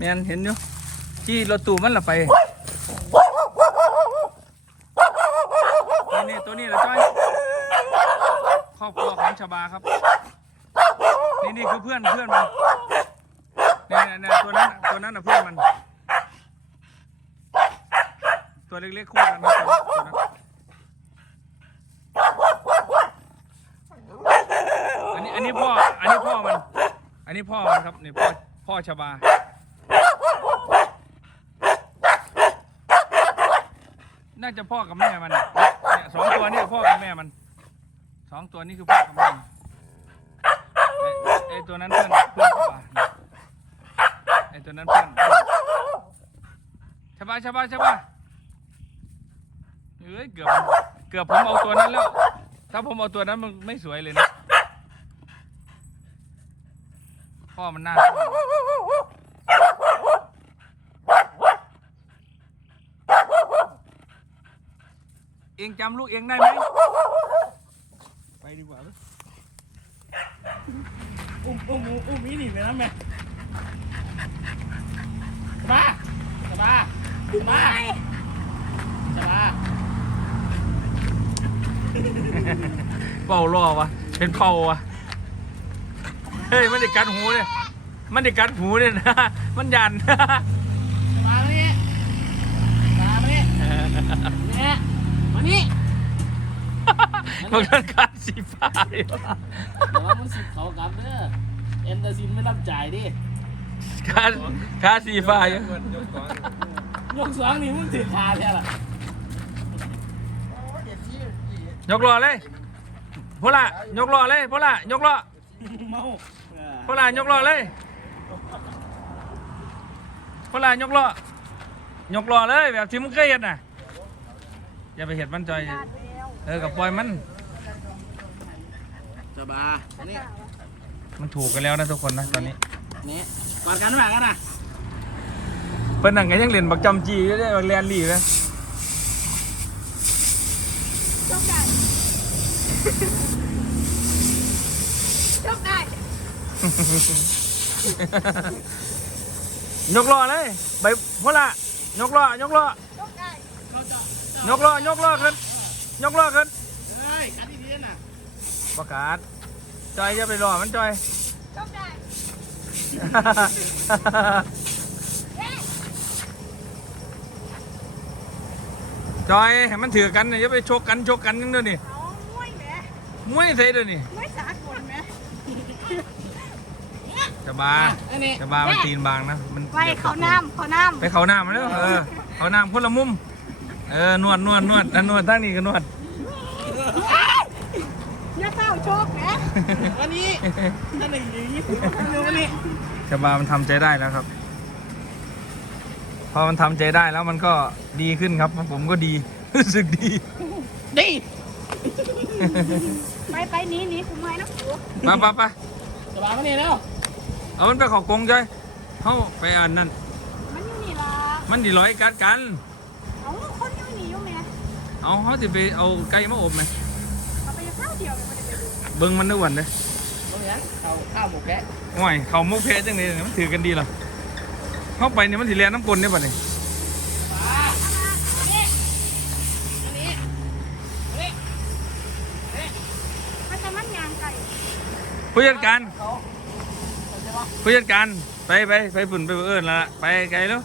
แมนเห็นอยู่ที่รถตู้มันละไปนี่นี่ตัวนี้ละจ้อยครอบครัวของชบาครับ นี่นี่คือเพื่อนเพื่อนมันเนี่ยเนี่ยตัวนั้นตัวนั้นน่ะเพื่อนมัน ตัวเล็กๆคู่กันนะตัวนั้นตัวนั้นอันนี้อันนี้พ่ออันนี้พ่อมัน อันนี้พ่อมันครับนี่พ่อพ่อชบา น่าจะพ่อกับแม่มันเนี่ยสองตัวนี่พ่อกับแม่มันสองตัวนี้คือพ่อกับแม่มันไอ้ไอตัวนั้นเพื่อนเพื่อนชบาไอตัวนั้นเพื่อนชบาชบาชบาเอ้ยเกือบเกือบผมเอาตัวนั้นแล้ว ถ้าผมเอาตัวนั้นมันไม่สวยเลยนะพ่อมันน่า เองจำลูกเองได้ไหมไปดีกว่าเว้ยอุ้มอุ้มอุ้มนี่หนีไปนะแม่สบาสบาสบาสบาเป่ารอวะเป็นเป่าวะเฮ้ยมันได้กัดหูเลยมันได้กัดหูเลยนะมันยัน สบามานี่สบามานี่เนี่ย มานี่มันก็กัดสีฟ้าอยู่เดี๋ยวว่ามันสิเขากลับเด้อเอ็นเตอร์ซินไม่รับจ่ายดิกัดกัดสีฟ้าอยู่ยกสองนี่มึงถือคาแท้ล่ะยกล้อเลยพวกละยกล้อเลยพวกละยกล้อเมาพวกละยกล้อเลยพวกละยกล้อยกล้อเลยแบบที่มึงเคยเห็นน่ะ อย่าไปเห็นมันจอย เออกับปล่อยมัน สบาอันนี้มันถูกกันแล้วนะทุกคนนะตอนนี้ นี่กอดกันแบบกันนะเพิ่นนั่งกันยังเล่นบักจำจีอยู่ได้บักแลนลี่เลยชกได้ชกได้ยกล้อเลยไปพวกละยกล้อยกล้อชกได้เราจะ ยกล้อยกล้อขึ้นยกล้อขึ้นเฮ้ยกันที่นี่น่ะประกาศจอยจะไปรอมันจอยชกได้เอ๊ะจอยให้มันถือกันอย่าไปชกกันชกกันยังเด้อนี่เอามวยแหมมวยใส่เด้อนี่มวยสากลแหมจะบาอันนี้จะบามันตีนบางนะ มันไปเขาน้ำเขาน้ไปเขาหน้ามาแล้วเออเขาหน้าคนละมุม เออนวดนวดนวดอะนวดทั้งนี้ก็นวดำอย่าเศร้าโชคแหมอันนี้อันนี้อย่างนี้อันนี้จะบามันทำใจได้แล้วครับ พอมันทำใจได้แล้วมันก็ดีขึ้นครับผมก็ดี รู้สึกดีดีไปไปหนีหนีกูไม่นะกูมาปะปะสบายมานี่แล้วเอามันไปเขอกรงใจเขาไปอันนั้นมันอยู่นี่ล่ะ มันดีร้อยกัดกัน เอาคนอยู่นี่อยู่แหม เอาเขาจะไปเอาไก่มาอบไหมเอาไปข้าวเดียวเลยมันจะไปดูเบิ้งมันด้วยวันเลยตรงนี้เขาข้าวหมูแกะโอ้ยเขามุกเพชจังเลยมันถือกันดีเหรอเข้าไปเนี่ยมันถือแลน้ำกลนเนี่ยป่ะนี่อันนี้อันนี้มันจะมันยางไก่ผู้จัดการเขาใช่ปะผู้จัดการไปไปไปฝุ่นไปเอิญละไปไกลแล้ว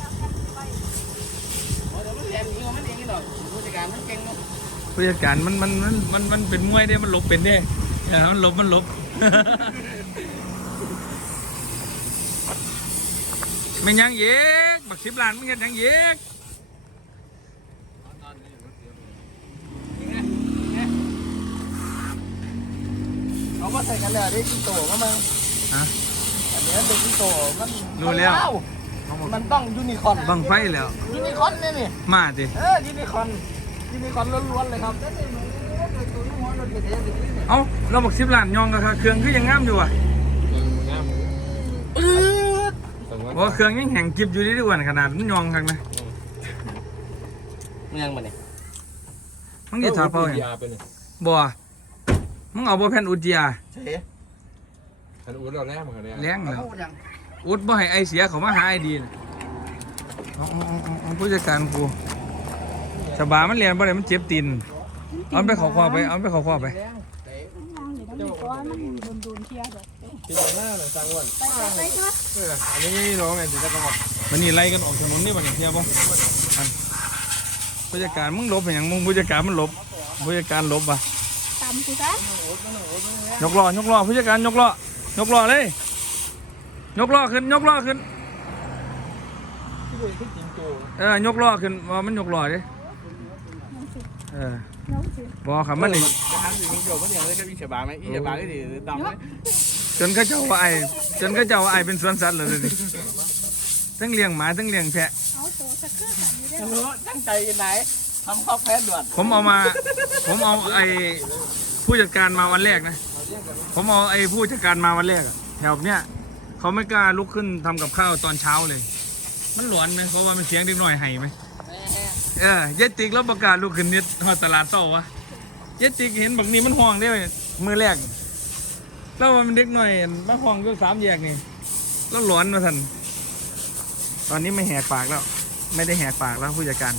จับกันไป เดี๋ยวมันเรียนหนีมันเองนี่หรอกผู้จัดการมันเก่งเนาะ ผู้จัดการมันมันมันมันมันเป็นมวยเด้มันหลบเป็นเด้เออมันหลบมันหลบไม่ยังเยกบักสิบล้านมันเห็นยังเยกเขาก็ใส่กันเลยได้กิโตก็มึงฮะอันนี้เป็นกิโตมันรู้แล้ว มันต้องยูนิคอร์นบังไฟแล้วยูนิคอร์นเนี่ยนี่มาดิเออยูนิคอร์น ยูนิคอร์นล้วนๆเลยครับเอ้าเราบักสิบล้านยองกับเครื่องคือยังงามอยู่อะอืดว่าเครื่องยังแห้งกิบอยู่ดีด้วยขนาดมันยองคักนะมันยังมันเนี่ยมึงอย่าถาเป้าเห็นบ่มึงเอาบ่แผ่นอุจจาเฉยอันอุ้นเราแรกเหมือนกันเนี่ยแรงแล้วพูดยังอุดบ่ให้ไอเสียเขามาหาไอดีน่ะเอาเอาเอาเอาเอาผู้จัดการกู สบายมันเรียนบ่ได้มันเจ็บตีนเอาไปเขอคว้าไปเอาไปเขอคว้าไปมองอยู่ทั้งนี้ก็มันโดนๆเที่ยวเด้อกินหน้าหนังสังวันไปไปไปเถอะเอออันนี้น้องแอนติตะกอนมันนี่ไล่กันออกถนนนี่บัดนี้เที่ยวบ่อันผู้จัดการมึงหลบให้หยังมึงผู้จัดการมันหลบผู้จัดการหลบอะตามกูซะยกล้อยกล้อผู้จัดการยกล้อยกล้อเลย ยกล้อขึ้นยกล้อขึ้นที่เป็นที่จริงโจเออยกล้อขึ้นว่ามันยกล้อดิ เออน้องสิบอครับมันนี่จะหันอยู่นี่โยมมันอย่างไรก็มีเฉบาไหมอีเฉบาก็ดีดำไหมจนเขาเจ้าว่าไอจนเขาเจ้าว่าไอเป็นสวนสัตว์เลยดิทั้งเลี้ยงหมาทั้งเลี้ยงแพะเอาโตสักเครื่องกันอยู่ได้ไม่รู้ตั้งใจยังไงทำข้าวแพ้ด่วนผมเอามา ผมเอาไอผู้จัดการมาวันแรกนะ ผมเอาไอผู้จัดการมาวันแรกอะแถวเนี้ยเขาไม่กล้าลุกขึ้นทำกับข้าวตอนเช้าเลย มันหลอนไหมเพราะว่ามันเสียงเด็กหน่อยไห้ไหม เออยายติ๊กแล้วประกาศลูกขึ้นนิดฮอดตลาดเศร้าวะยายติ๊กเห็นบักนี้มันห้องได้ไหมมือแรกแล้วมันเด็กหน่อยมาห้องอยู่สามแยกนี่แล้วหลอนมาทันตอนนี้ไม่แหกปากแล้ว ไม่ได้แหกปากแล้วผู้จัดการ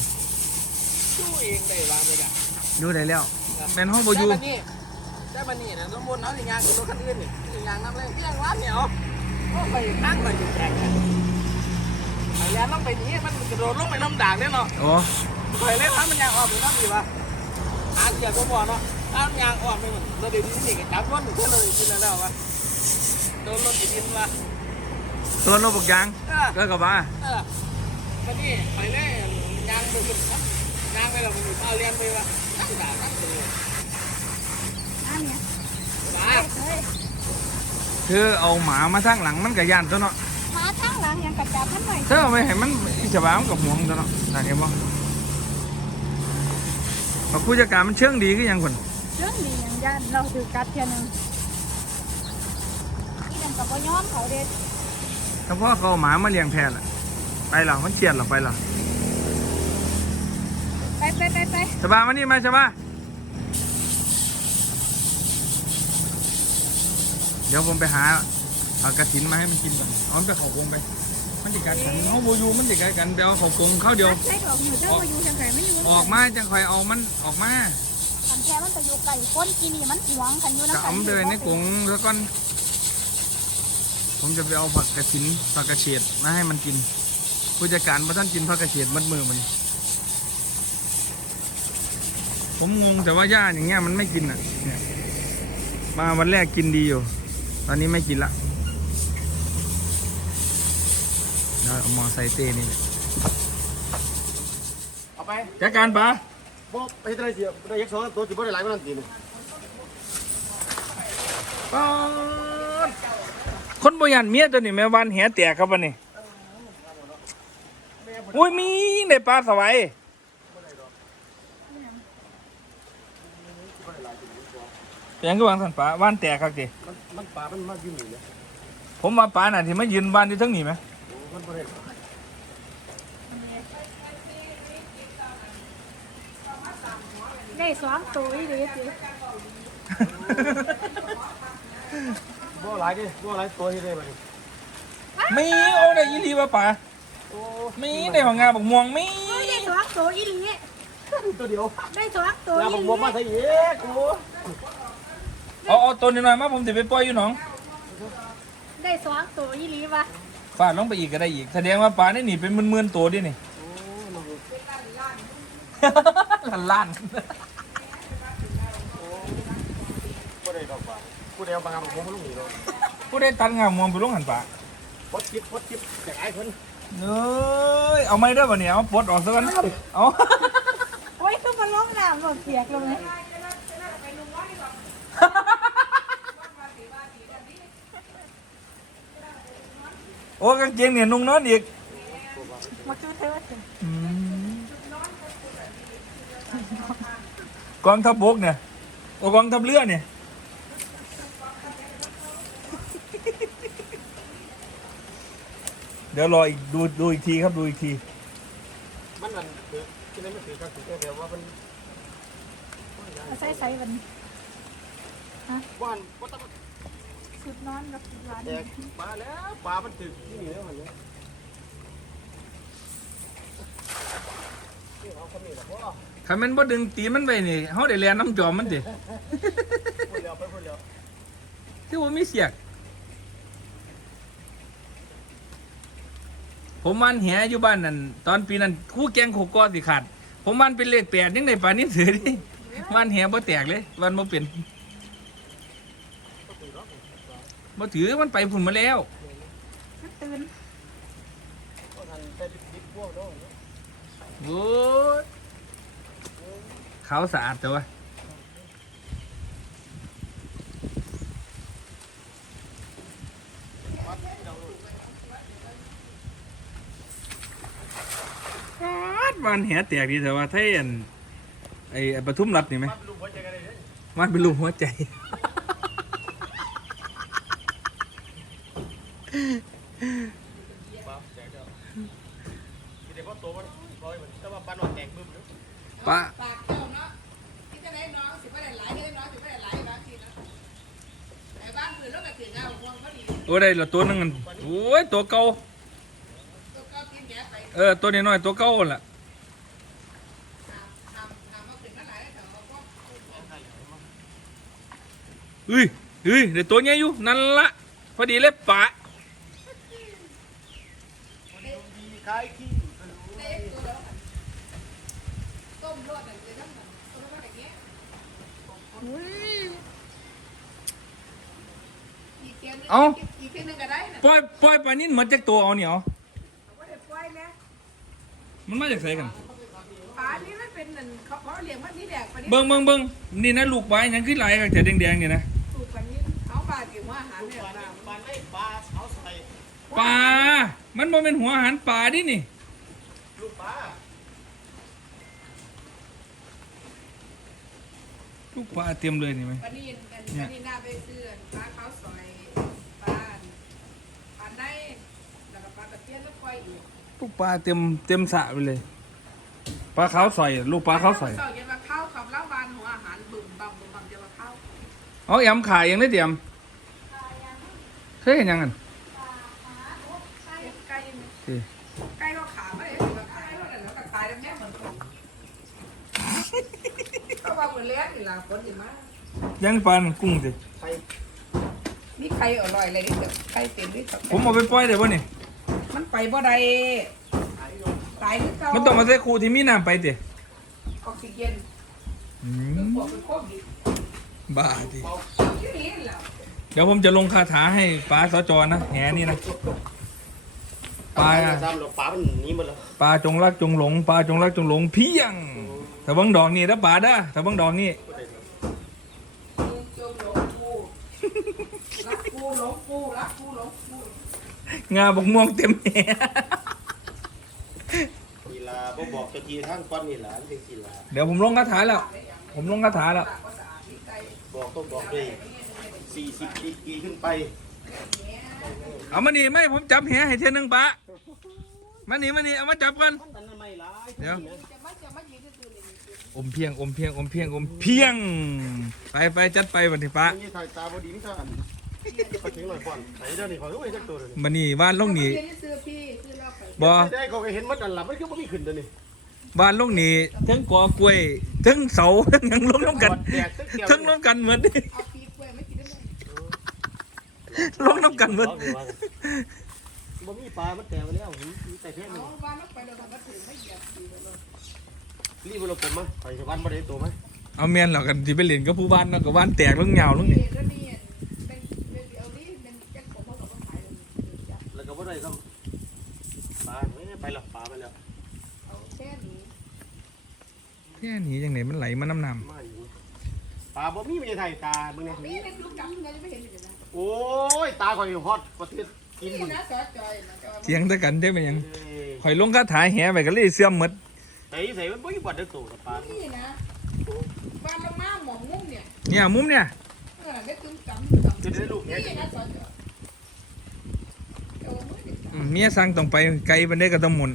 ชู้เองได้วางไปอะอยู่ได้แล้วเป็นห้องบอยู่ได้มานี่ได้มานี่นะสมบูรณ์เอาอย่างงานกับรถคันอื่นนี่อย่างน้ำแรงเพียงร้านเหนียวก็ไปนั่งไปอยู่แข่ง กันไอ้ยาต้องไปนี้มันกระโดดลงไปน้ำด่างเนี่ยเนาะโอ้เคยเล่นถ้ามันยางออกหรือน้ำดีวะอาเกียร์ก็พอเนาะถ้ามันยางออกไปหมดเราเดี๋ยวนี้นี่ก็จับรถหนึ่งเท่าเลยกินแล้ววะโดนรถดินวะตัวโลบกยางเออก็กระบะเออมานี่ไปเล่นยางไปขึ้นยางไปเราไปอยู่เอาเรียนไปวะนั่งด่างนั่งเลยอันเนี่ยคือเอาหมามาทั้งหลังมันกับยานตัวเนาะ มาทั้งหลังยังกระจับมันหน่อยเธอเอาไปให้มันอิจฉาบ้ามันกับห่วงตัวเนาะน่าเห็นบ่พอผู้จัดการมันเชื่องดีก็ยังคนเรื่องนี้ยังยันเราถือกัดเทียนึงนี่ดังกับว่าย้อมเขาเด็ดถ้าพ่อเขาเอาหมามาเลี้ยงแพะล่ะ ไปหรอมันเชียดหรอไปหรอไปไปไปไปสบายมานี่มาสบายเดี๋ยวผมไปหา เอากระถินมาให้มันกินก่อนเอามันไปเขากรงไป มันติดกัดกันเขาโบอยูมันติดกัดกันไปเอาเขากรงเข้าเดียว ใช้ดอกอยู่เจ้ามาอยู่ทางไหนไม่อยู่ออกมาจะคอยเอามันออกมาอันแท้มันไปอยู่ไก่คนกินนี่มันหวงกันอยู่นะจะเอามันไปไว้ในกรงแล้วก็ผมจะไปเอาผักกระถินผักกระเฉดมาให้มันกิน ผู้จัดการมาท่านกินผักกระเฉดมัดมือมันผมงงแต่ว่าย่าอย่างเงี้ยมันไม่กินอะเนี่ยมาวันแรกกินดีอยู่ ตอนนี้ไม่กินละ เดี๋ยวเอามอไซค์เต้นี่เลยเอาไปจัดการปะบ่ไปได้เสียได้ยักษ์สองตัวจิบ่ได้หลายกว่านั้นตีนป๊าดคนบยันเมียตัวนี้แม่วันแหแตกครับวันนี้อุ้ยมีในปลาสวายเสียงก็วางสันปลาว่านแตกครับดิมันมันปลามันมากยิ่งนี่เลยผมว่าปลาน่ะที่มายืนบ้านที่ทั้งนี้ไหม มันบ่ได้ได้สองตัวอีหลีสิบ่หลายดิบ่หลายตัวที่ได้บัดนี้มีโอ้ได้อีหลีวะป่าโอ้มีในของงานบอกม่วงมีเฮ้ยได้สองตัวอีหลีตัวเดียวได้สองตัวอย่าอีผมหบ่ลีมาใส่อีกกูเอาเอาตัวน้อยๆมาผมจะไปปล่อยอยู่หนองได้สองตัวอีหลีวะ ฟาดลงไปอีกก็ได้อีก แสดงว่าปลานี่หนีเป็นหมื่นๆตัวดินี่ ล้านล้านบ่ได้ดอกปลากูเดียวบางงานผมบ่ลงนี่ดอกผู้ได้ตัดงามมองไปลงหันปลาพดคิดพดคิดจากไอ้เพิ่นเอ้ยเอาไม่ได้ป่ะเนี่ยเอาปลดออกซะกันเอา โอ้ยคือมันล้มน้ำหล่นเปียกลงเลย โอ้กางเกงเนี่ยนุ่งนอนอีกมาคือเธอสิอืมกองทัพบกเนี่ยโอ้กองทัพเรือเนี่ยเดี๋ยวรออีกดูดูอีกทีครับดูอีกทีมันนั่นคือที่นั่นมันคือการถือแค่ว่ามันมาใส่ใส่มันว่านบ่ต้องใคืดนอนกับคืดร้านแตกปลาแล้วปลามันถึกที่นี่แล้วมันเนี่ยนี่เอาขมิ้นหรอพ่อคันแมันบ่ดึงตีนมันไปนี่เฮาได้แลนน้ำจอมมันติพูดเร็วไปพูดเร็วคือบ่มีเสียก ผมมันแหอยู่บ้านนั่นตอนปีนั้นคู่แกงโคกอสิขาด ผมมันเป็นเลขแปดยังได้ปานนี้ถือดิมันแหบ่แตกเลยวันบ่เป็น บ่ถือมันไปพุ่นมาแล้วมันตื่นก็ทันแต่ดิบๆพวกเนาะโอ้ยเขาสะอาดแต่ว่ามันแหแตกดีแต่ว่าไทยอันไอ้ปทุมรัฐนี่ไหมลูกหัวใจกันเลยมันเป็นลูกหัวใจ ปลาแตกแล้วมีแต่พ่อโตมันร้อยมันแต่ว่าปลาหนอนแตกบึ้มเลย ปะ ปากเจ้าเนาะที่จะได้น้องสิบ่ได้หลายได้น้องสิบ่ได้หลายบางทีนะไอ้บ้านอื่นแล้วก็ถึงเอาห่วงพอดี โอ้ได้ ละตัวหนึงอันโอ้ยตัวเก่าตัวเก้ากินแย่ไปเออตัวนี้น้อยๆตัวเก่าหั่นล่ะทำทำทำมาถึงเท่าไหร่แล้วเขาก็เฮ้ยเฮ้ยได้ตัวใหญ่อยู่นั่นละพอดีเลยปะดีคล้า ยขี้ได้ตัวแล้วต้มรวดเลยทั้งหนึงก็ได้นะปล่อยปล่อยปลานิ่นหมดจากตัวเอาเนี่ยเอาไม่ได้ปล่อยแม่มันมาจากไสกันปลานี่มันเป็นเขาเพาะเลี้ยงมันนี่แดกปลานี่เบิ่งเบิ่งเบิ่งนี่นะลูกปลายังขึ้นหลายกันแต่แดงๆนี่นะสูตรปลานี่เอาปลาถึงว่าอาหารเนี่ยปลาปลาปลาไม่ปลาเขาใส่ปลามันบ่เป็นหัวอาหารปลาดินี่ ลูกปลาลูกปลาเต็มเลยนี่ไหมปลานี่ปลานี่หน้าไปซื้อปลาข้าวซอยปลาปลาในแล้วก็ปลากระเทียมแล้วปล่อยอีกลูกปลาเต็มเต็มสระไปเลย ปลาขาวใส่ลูกปลาขาวใส่เจะมาเข้าคำเล่าบานหัวอาหารบึ่มบั่มบึ่มบั่มจะมาเข้าเอาแอมขายยังได้เตรียมเคยเห็นยังกันไก่ไก่สิไก่ก็ขาไม่ได้มาขายแล้วก็ขายแล้วแม่เหมือนคนก็ว่าเหมือนเลี้ยงอยู่หลังคนอยู่มายังปลากุ้งสิใส่มีไข่อร่อยอะไรนี่เด้อไข่เต็มนี่ผมเอาไปปล่อยได้บ่นี่ มันไปบ่ได้ตายหรือเก่ามันต้องมาใส่คูที่มีน้ำไปติออกซิเจนอืคือมพวกเป็นโควิดบ้าดิที่นี่แหละเดี๋ยวผมจะลงคาถาให้ปลาสจอนะแหนี่นะปลาซ้ำเราปลามันหนีหมดแล้วปลาจงรักจงหลงปลาจงรักจงหลงเพียงแต่บังดอกนี่นะปลาเด้อแต่บังดอกนี่จงหลงกูรักกูหลงกูรักกูหลงกู งาบกม่วงเต็มแหกีฬาบ่บอกเจ้าทีทั้งก้อนนี่หลานเป็นกีฬาเดี๋ยวผมลงคาถาแล้ว ผมลงคาถาแล้ว บอกต้องบอกด้วยสี่สิบดีกรีขึ้นไปเอามานี่ไม่ผมจับแหให้เท่ยหนึงปะมานี่มานี่เอามาจับกันมันนั่นไม่ร้ายเดี๋ยวจะมาจะมายืนที่ตัวนี้อมเพียงอมเพียงอมเพียงอมเพียงไปไปจัดไปวันที่ปะนี่ถ่ายตาบดีนี่ก็อันเขาถึงหน่อยก่อนไหนเดี๋ยวนี้เขาต้องไปจักตัวเลยมานี่บ้านลงนี่ยืนที่ซื้อพี่ซื้อรอบไปบ่ได้เขาก็เห็นมันอันหลับมันก็ไม่มีขึ้นเดี๋ยวนี้บ้านลงนี่ทั้งกอกล้วยทั้งเสาทั้งหยังลงน้ำกันแตกตึ้งเกี่ยวทั้งลงกันเหมือนนี่เอาปีกล้วยไม่กินได้ไหมลงน้ำกันเหมือนบ่มีปลามันแตกไปแล้วมีแต่แค่เอานี้บ้านรถไปเราทำมาถึงไม่เหยียบสีเลยรีบเราผมมาไปชาวบ้านบ่ได้ตัวไหมเอาเมียนเหรอกันที่ไปเล่นกับผู้บ้านเนาะกับบ้านแตกลงเหงาลงนี่เดี๋ยวนี้เป็นเป็นเอาดิเป็นแจ็คผมเขาบอกว่าขายเลย แล้วก็บ่ได้ต้องปลาไม่ไปหรอกปลาไปแล้ว เอาแค่นี้ แค่ นี้จังไหนมันไหลมาน้ำน้มาอยู่ปลาบ่มีไม่ไทยตามึงเนี่ยนี่เป็นลูกจับไงไม่เห็นอยู่นะโอ้ยตาข่อยฮอตประเทศกินนี่นะสอจอยนะำเสียงตะกันได้ไหมยังเอ้ยข่อยลงคาถาแห่ไปก็เลยเสื่อมหมดใส่ใส่มันบ่มีบ่ได้ตัวปลานี่นะบ้านละมาหมองมุ้งเนี่ยเนี่ยมุมเนี่ยเออไม่ตึงจำจำจะได้ลูกนี่เนี้ยนะสอจอยโอ้ไม่ได้อืมเมียสั่งต้องไปไกลบันไดก็ต้องหมุน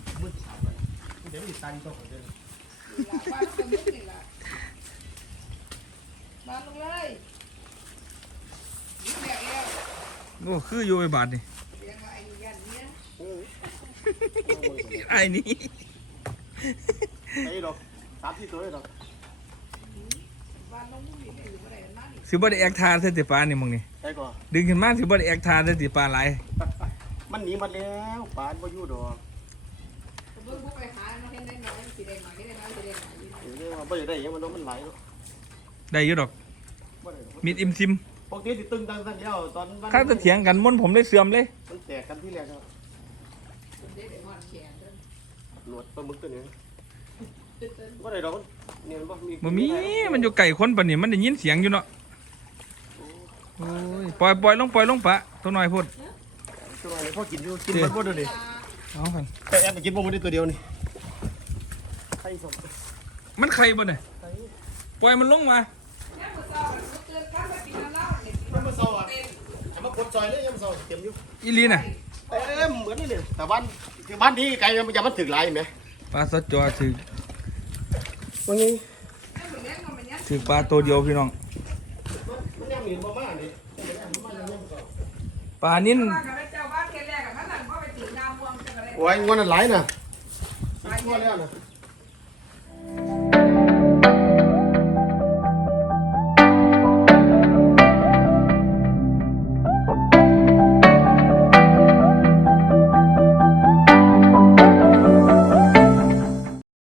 เดี๋ยวมันสิตันตัวคนเดียวบ้านละมุ้งนี่แหละบ้านลงเลยนี่แหละแล้ว โอ้คืออยู่ไอ้บาทนี่ไอ้นี่ไอ้ดอกสามที่ตัวไอ้ดอกสิบ่ได้แอคทาเส้นติปลานี่มึงนี่ไอ้ก่อนดึงขึ้นมาสิบ่ได้แอคทาเส้นติปลาหลายมันหนีมาแล้วปานบ่อยู่ดอกเบิ่งพวกไปหามันเห็นได้น้อยสิได้น้อยได้น้อยสิได้น้อยเดี๋ยวนี้ว่าบ่อยากได้หยังมันมันไหลเนาะได้อยู่ดอกบ่ได้ดอกมีดอิมซิม ปกติสิตึงตังตังเดียวตอนวันข้างจะเถียงกันม่นผมได้เสื่อมเลยมันแตกกันที่แรกครับได้ได้หอดแขนเด้อหนวดปลาหมึกตัวนี้บ่ได้ดอกมันเนี่ยมันบ่มีบ่มีมันอยู่ไก่คนปะนี่มันได้ยินเสียงอยู่เนาะโอ้ยปล่อยปล่อยลงปล่อยลงปะตัวน้อยพูดตัวอะไรพ่อกินอยู่กินมันบ่เด้อนี่เอากันแต่แอบไปกินบ่หมดได้ตัวเดียวนี่ไข่สมมันไข่บ่เนี่ยปล่อยมันลงมา มันมาเซาอะ ให้มากดซอยเลยยังมาเซาเต็มอยู่อีหลีน่ะเอ้มเหมือนนี่เลยแต่บ้านคือบ้านนี้ไกลมันจะมันถึกหลายเห็นไหมปลาสดจอถือว่าไงถือปลาตัวเดียวพี่น้องมันยังมีบ่มานี่ปลานิ่นเจ้าบ้านแค่แรกอะมันนั่นก็ไปถึงน้ำม่วงจังเลยโอ้ยงวดนั้นหลายน่ะสิบตัวแล้วน่ะ